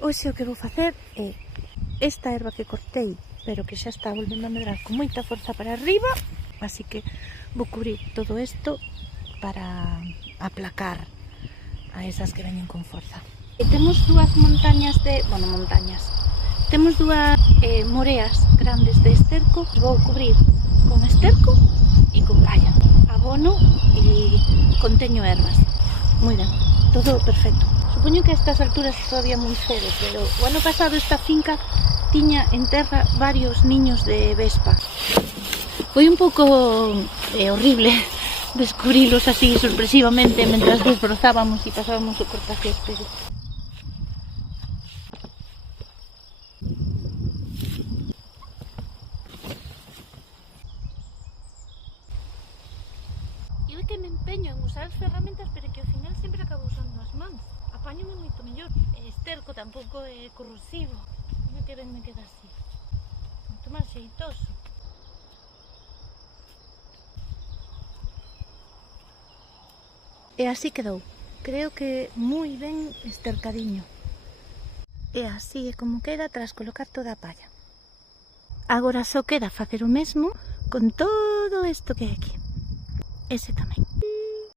Hoxe o que vou facer é esta erva que cortei, pero que xa está volvendo a medrar con moita forza para arriba, así que vou cubrir todo isto para aplacar a esas que veñen con forza. E temos dúas montañas temos dúas moreas grandes de esterco, vou cubrir con esterco e con palla, abono e conteño ervas. Moi ben, todo perfecto. Supoño que a estas alturas todavía moi cedo, pero o ano pasado esta finca tiña en terra varios niños de vespa. Foi un pouco horrible descubrilos así sorpresivamente mentras desbrozábamos e pasábamos o cortacéspede. Eu é que me empeño en usar as ferramentas, pero que ao final sempre acabo usando as mans. Apáñome moito mellor. Esterco tampouco é corrosivo. Mira que ben me queda así. Moito máis xeitoso. E así quedou. Creo que moi ben estercadiño. E así é como queda tras colocar toda a palla. Agora só queda facer o mesmo con todo isto que hai aquí. Ese tamén.